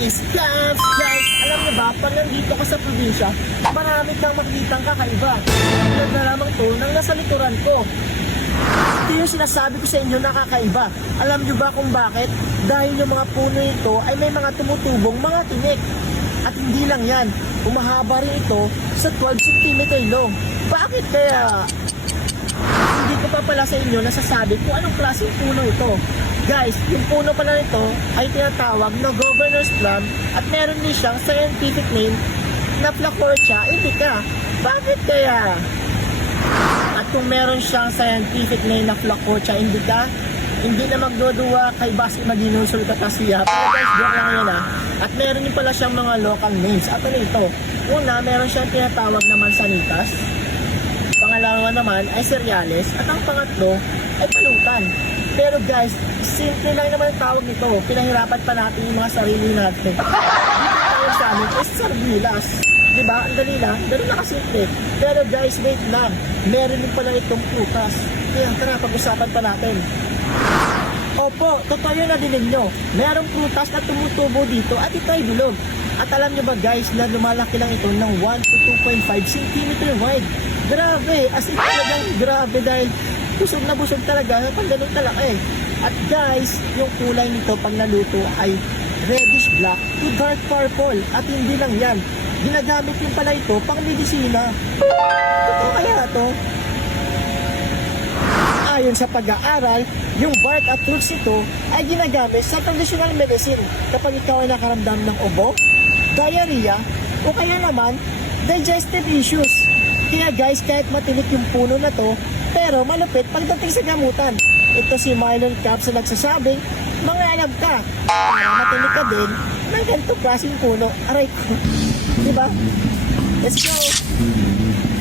is Cavs! Guys, alam niyo ba, pag nandito ka sa probinsya, marami kang makikitang kakaiba. Tulad na lamang to nang nasa likuran ko. Ito yung sinasabi ko sa inyo na kakaiba. Alam niyo ba kung bakit? Dahil yung mga puno ito ay may mga tumutubong mga tinik. At hindi lang yan, umahaba rin ito sa 12 cm long. Bakit kaya? Hindi ko pa pala sa inyo nasasabi kung anong klaseng puno ito. Guys, yung puno pala nito ay tinatawag na governor's plum at meron din siyang scientific name na Flacourtia indica. Bakit kaya? At kung meron siyang scientific name na Flacourtia indica, hindi na magduduwa kay Basi Maginusul Katasiya. Pero guys, joke lang yan ah. At meron din pala siyang mga local names. At ano ito? Una, meron siyang tinatawag na mansanitas. Pangalawa naman ay cereales. At ang pangatlo ay palutan. Pero guys, simple lang naman ang tawag nito. Pinahirapan pa natin yung mga sarili natin. Dito tawag sa amin is sardinas. Diba? Ang dali lang. Ganun na kasimple. Pero guys, wait lang. Meron din pala itong prutas. Kaya tara, pag-usapan pa natin. Opo, totoo yung nadinig nyo. Merong prutas na tumutubo dito at ito ay bilog. At alam nyo ba guys na lumalaki lang ito ng 1 to 2.5 cm wide. Grabe, as in talagang grabe dahil busog na busog talaga pag ganun kalaki. At guys, yung kulay nito pag naluto ay reddish black to dark purple. At hindi lang yan, ginagamit yung pala ito pang medisina. Totoo kaya to? Ayon sa pag-aaral, yung bark at roots nito ay ginagamit sa traditional medicine kapag ikaw ay nakaramdam ng ubo, diarrhea, o kaya naman digestive issues. Kaya guys, kahit matinik yung puno na to, pero malupit pagdating sa gamutan. Ito si Marlon Caps na nagsasabing, mga alam ka, para matinik ka din ng ganito klaseng puno. Aray ko, diba? Let's go!